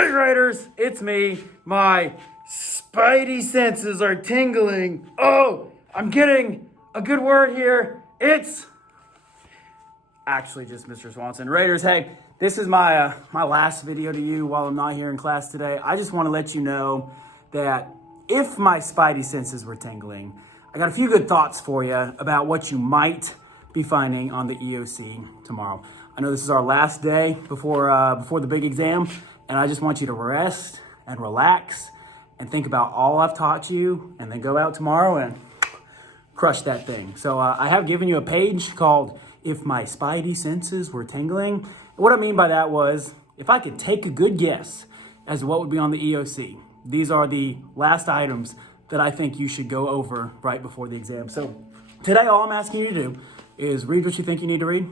Hey Raiders, it's me. My Spidey senses are tingling. Oh, I'm getting a good word here. It's actually just Mr. Swanson. Raiders, hey, this is my last video to you while I'm not here in class today. I just want to let you know that if my Spidey senses were tingling, I got a few good thoughts for you about what you might be finding on the EOC tomorrow. I know this is our last day before the big exam, and I just want you to rest and relax and think about all I've taught you, and then go out tomorrow and crush that thing. So I have given you a page called If My Spidey Senses Were Tingling. What I mean by that was, if I could take a good guess as to what would be on the EOC, these are the last items that I think you should go over right before the exam. So today, all I'm asking you to do is read what you think you need to read,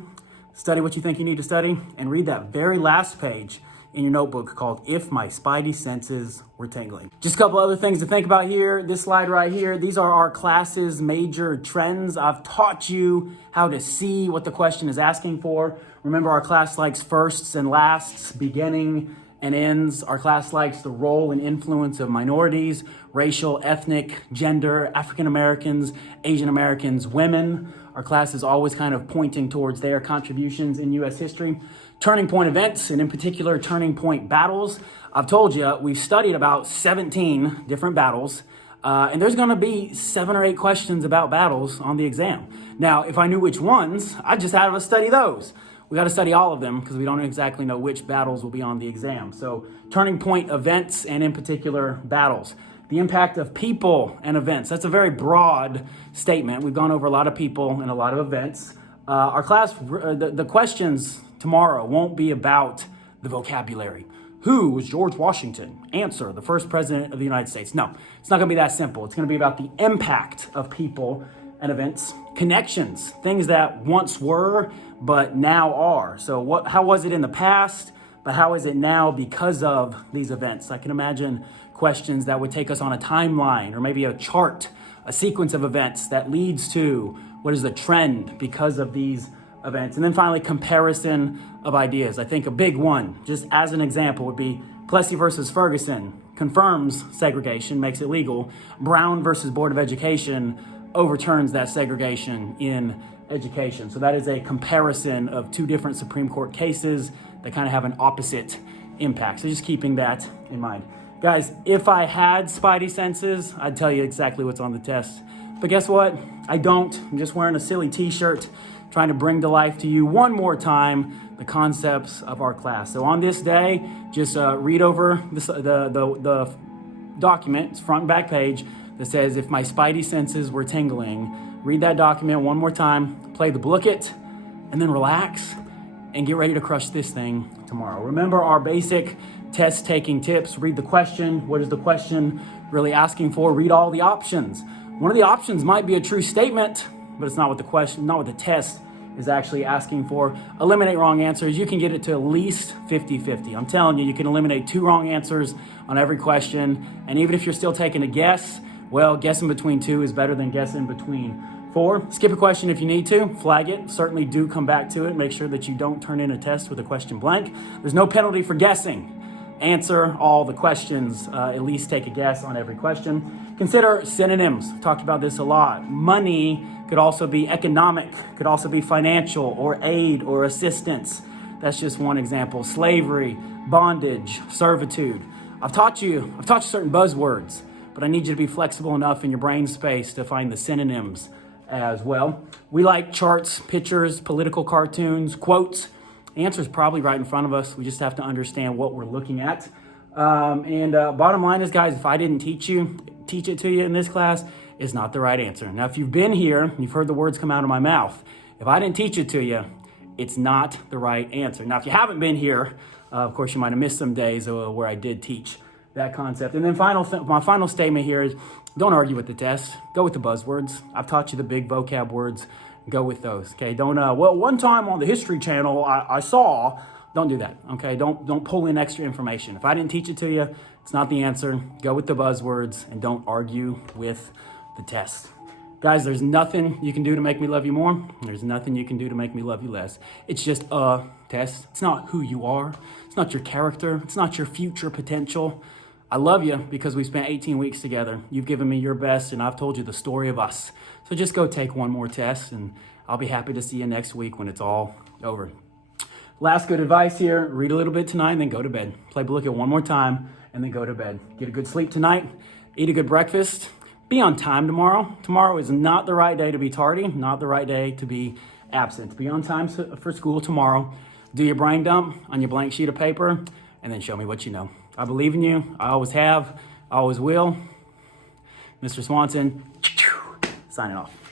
study what you think you need to study, and read that very last page in your notebook called If My Spidey Senses Were Tingling. Just a couple other things to think about here. This slide right here, these are our class's major trends. I've taught you how to see what the question is asking for. Remember, our class likes firsts and lasts, beginning and ends. Our class likes the role and influence of minorities, racial, ethnic, gender, African Americans, Asian Americans, women. Our class is always kind of pointing towards their contributions in U.S. history. Turning point events, and in particular, turning point battles. I've told you, we've studied about 17 different battles, and there's gonna be 7 or 8 questions about battles on the exam. Now, if I knew which ones, I'd just have us study those. We gotta study all of them because we don't exactly know which battles will be on the exam. So, turning point events, and in particular, battles. The impact of people and events. That's a very broad statement. We've gone over a lot of people and a lot of events. Our class, the questions tomorrow won't be about the vocabulary. Who was George Washington? Answer, the first president of the United States. No, it's not gonna be that simple. It's gonna be about the impact of people and events. Connections, things that once were, but now are. So how was it in the past, but how is it now because of these events? I can imagine questions that would take us on a timeline, or maybe a chart, a sequence of events that leads to what is the trend because of these events. And then finally, comparison of ideas. I think a big one, just as an example, would be Plessy versus Ferguson confirms segregation, makes it legal. Brown versus Board of Education overturns that segregation in education. So that is a comparison of 2 different Supreme Court cases that kind of have an opposite impact. So just keeping that in mind. Guys, if I had Spidey senses, I'd tell you exactly what's on the test. But guess what? I don't. I'm just wearing a silly t-shirt, trying to bring to life to you one more time the concepts of our class. So on this day, just read over the document, it's front and back page, that says, If My Spidey Senses Were Tingling. Read that document one more time, play the booklet, and then relax and get ready to crush this thing tomorrow. Remember our basic test taking tips. Read the question. What is the question really asking for? Read all the options. One of the options might be a true statement, but it's not what the question, not what the test is actually asking for. Eliminate wrong answers. You can get it to at least 50-50. I'm telling you, you can eliminate 2 wrong answers on every question. And even if you're still taking a guess, well, guessing between 2 is better than guessing between 4. Skip a question if you need to, flag it. Certainly do come back to it. Make sure that you don't turn in a test with a question blank. There's no penalty for guessing. Answer all the questions, at least take a guess on every question. Consider synonyms. I've talked about this a lot. Money could also be economic, could also be financial, or aid or assistance. That's just one example. Slavery, bondage, servitude. I've taught you certain buzzwords, but I need you to be flexible enough in your brain space to find the synonyms as well. We like charts, pictures, political cartoons, quotes. The answer is probably right in front of us. We just have to understand what we're looking at. Bottom line is, guys, if I didn't teach it to you in this class, it's not the right answer. Now, if you've been here and you've heard the words come out of my mouth, if I didn't teach it to you, it's not the right answer. Now, if you haven't been here, of course, you might have missed some days where I did teach that concept. And then my final statement here is, don't argue with the test. Go with the buzzwords. I've taught you the big vocab words. Go with those, okay? Don't, well, one time on the History Channel, I saw, don't do that, okay? Don't pull in extra information. If I didn't teach it to you, it's not the answer. Go with the buzzwords and don't argue with the test. Guys, there's nothing you can do to make me love you more. There's nothing you can do to make me love you less. It's just a test. It's not who you are. It's not your character. It's not your future potential. I love you because we spent 18 weeks together. You've given me your best, and I've told you the story of us. So just go take one more test, and I'll be happy to see you next week when it's all over. Last good advice here, read a little bit tonight and then go to bed. Play Book It one more time and then go to bed. Get a good sleep tonight. Eat a good breakfast. Be on time tomorrow. Tomorrow is not the right day to be tardy, not the right day to be absent. Be on time for school tomorrow. Do your brain dump on your blank sheet of paper and then show me what you know. I believe in you. I always have. I always will. Mr. Swanson, signing off.